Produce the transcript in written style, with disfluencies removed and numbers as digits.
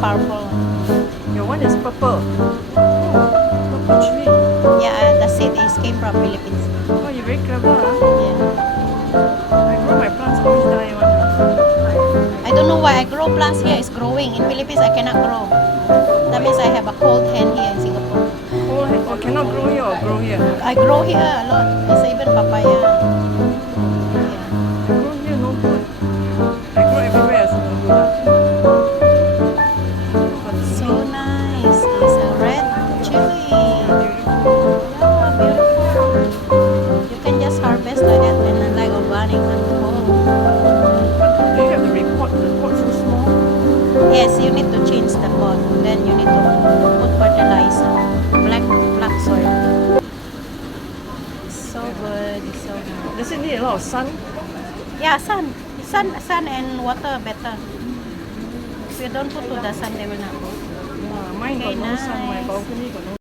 purple. Your one is purple. Oh, purple chili. Yeah, the seed is came from Philippines. Oh, you're very clever. Huh? Yeah. I grow my plants always die one. I don't know why I grow plants here. It's growing. In Philippines, I cannot grow. That means I have a cold hand here in Singapore. Oh, cannot grow here or grow here? I grow here a lot. It's even papaya. Yeah. Grow here no good. I grow everywhere else no good. So nice. It's a red chili. Beautiful. Yeah, beautiful. You can just harvest like that and then like organic at home. But do you have to repot? The pot so small. Yes, you need to change the pot. Then you need to put fertilizer. Black soil. So good. So good. Does it need a lot of sun? Yeah, sun and water better. If you don't put to the sun, they will not grow. Mine got Okay, no sun. My nice. balcony got no